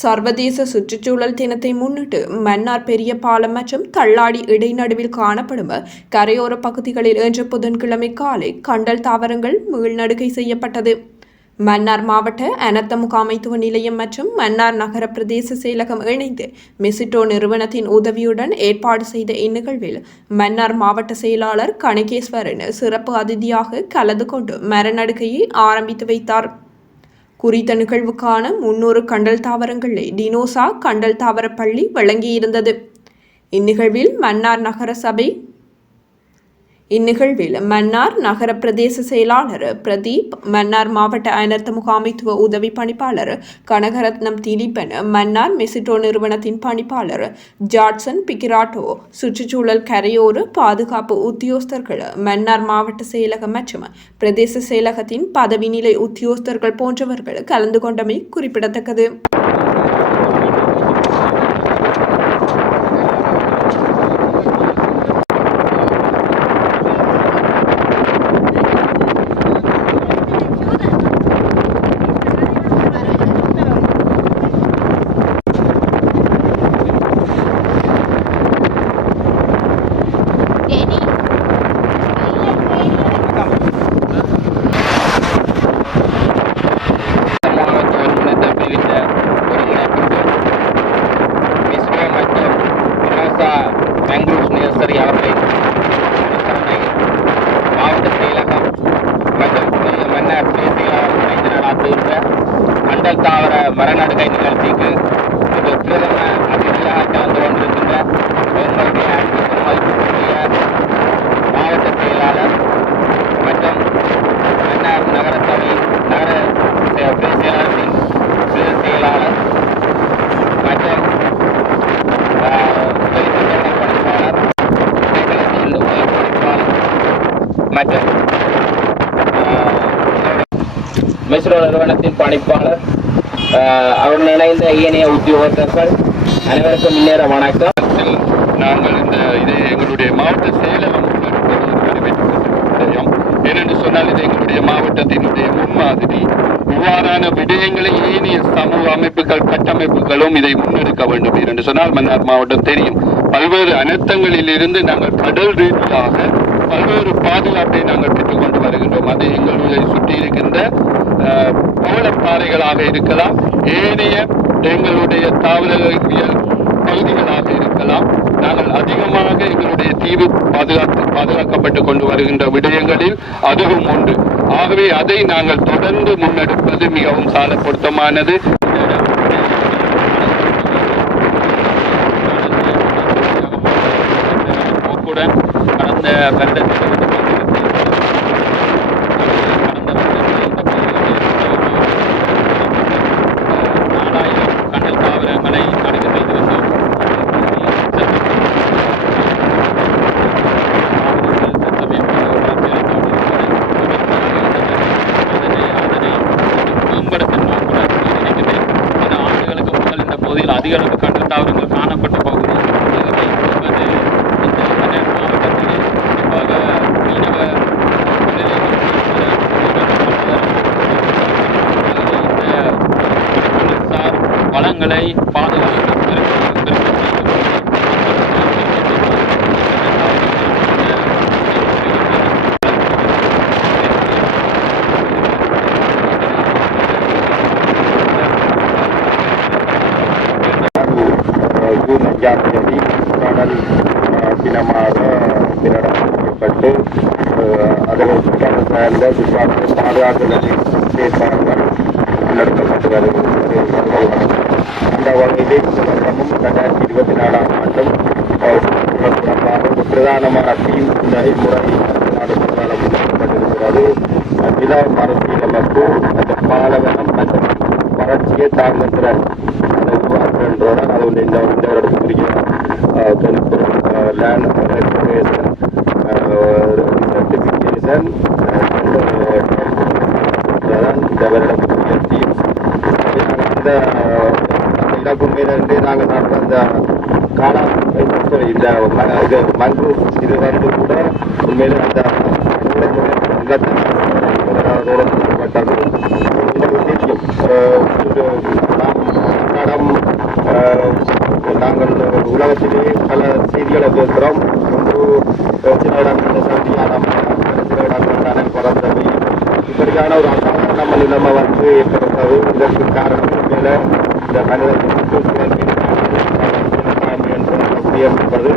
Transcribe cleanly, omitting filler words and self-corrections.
சர்வதேச சுற்றுச்சூழல் தினத்தை முன்னிட்டு மன்னார் பெரிய பாலம் மற்றும் தள்ளாடி இடைநடுவில் காணப்படும் கரையோர பகுதிகளில் இன்று புதன்கிழமை காலை கண்டல் தாவரங்கள் மீள்நடுகை செய்யப்பட்டது. மன்னார் மாவட்ட அனர்த்த முகாமைத்துவ நிலையம் மற்றும் மன்னார் நகர பிரதேச செயலகம் இணைந்து மெசிட்டோ நிறுவனத்தின் உதவியுடன் ஏற்பாடு செய்த இந்நிகழ்வில் மன்னார் மாவட்ட செயலாளர் கணகேஸ்வரன் சிறப்பு அதிதியாக கலந்து கொண்டு மரநடுகையை ஆரம்பித்து வைத்தார். குறித்த நிகழ்வுக்கான 300 கண்டல் தாவரங்களை டினோசா கண்டல் தாவர பள்ளி வழங்கியிருந்தது. இந்நிகழ்வில் மன்னார் நகர பிரதேச செயலாளர் பிரதீப், மன்னார் மாவட்ட அனர்த்த முகாமைத்துவ உதவி பணிப்பாளர் கனகரத்னம் திலீபன், மன்னார் மெசிட்டோ நிறுவனத்தின் பணிப்பாளர் ஜாட்சன் பிகிராட்டோ, சுற்றுச்சூழல் கரையோர பாதுகாப்பு உத்தியோகஸ்தர்கள், மன்னார் மாவட்ட செயலகம் மற்றும் பிரதேச செயலகத்தின் பதவி நிலை உத்தியோகஸ்தர்கள் போன்றவர்கள் கலந்து கொண்டமை குறிப்பிடத்தக்கது. கண்டல் தாவர மரநடுகை நிகழ்ச்சிக்கு பிரதம அதிதியாக கலந்து கொண்டிருக்கின்ற மாவட்ட செயலாளர் மற்றும் மன்னார் நகரசபையின் நகர செயலாளரின் சிறு செயலாளர் மற்றும் பணிப்பாளர் மற்றும் மெஸ்ரோ நிறுவனத்தின் பணிப்பாளர், அவருடன் இணைந்த ஏனைய உத்தியோகத்தர்கள் அனைவருக்கும் முன்னேற வணக்கம். நாங்கள் இது எங்களுடைய மாவட்ட செயலகம் ஏனென்று சொன்னால் இது எங்களுடைய மாவட்டத்தினுடைய முன்மாதிரி. இவ்வாறான விடயங்களை ஏனைய சமூக அமைப்புகள் கட்டமைப்புகளும் இதை முன்னெடுக்க வேண்டும். என்று சொன்னால் மன்னார் மாவட்டம் தெரியும், பல்வேறு அனர்த்தங்களில் இருந்து நாங்கள் கடல் ரீதியாக பல்வேறு பாதுகாப்பை நாங்கள் பெற்றுக்கொண்டு வருகின்றோம். அது எங்களுடைய சுற்றி இருக்கின்ற பவளப்பாறைகளாக இருக்கலாம், ஏனைய எங்களுடைய தாவரவியல் பகுதிகளாக இருக்கலாம். நாங்கள் அதிகமாக எங்களுடைய தீவு பாதுகாக்கப்பட்டு கொண்டு வருகின்ற விடயங்களில் அதுவும் உண்டு. ஆகவே அதை நாங்கள் தொடர்ந்து முன்னெடுப்பது மிகவும் சால பொருத்தமானது. போக்குடன் கடந்த வருடத்தில் அதிக அளவு கண்டல் தாவரங்கள் காணப்பட்ட பகுதி மாவட்டத்திலே குறிப்பாக மீனவ சார் வளங்களை பாதுகாக்க ஜூன் 5 தினமாக பிரகடனப்பட்டு அதில் சுற்றாடல் சார்ந்த சுற்றாடல் பாதுகாப்பு செயற்பாடுகள் முன்னெடுக்கப்பட்டு வருகிறது. அந்த வகையிலே இந்த வருடமும் 2024 ஆண்டும் தொடர்பாக பிரதானமான தீம் இம்முறை நாடு சுற்றாடல் முன்னெடுக்கப்பட்டிருக்கிறது. நில மறுசீரமைப்பு, அந்த பாலவனம் மற்றும் வறட்சியை தாங்குகின்ற அதை உருவாக்குகின்றோட அது இந்த வருடத்துக்குரிய லேண்ட் ரெஸ்டரேஷன் சர்டிஃபிகேஷன் இந்த வருடத்துக்குரிய தீம். அந்த இலக்கு மேலே நாங்கள் நடந்த அந்த காலம் இந்த மங்கு இது வந்து கூட உண்மையிலே அந்த உங்களுக்கு தெரியும், நாம் நாங்கள் உலகத்திலே பல செய்திகளை கேட்கிறோம். ஒன்று சில இடங்களில் சரியான சில இடங்களில் அனல் பறந்தவை, இப்படியான ஒரு அசாதாரண நிலைமை வந்து ஏற்படுகிறது. இதற்கு காரணம் மேல இந்த மனித சுற்றுச்சூழல் மீது என்ற என்பது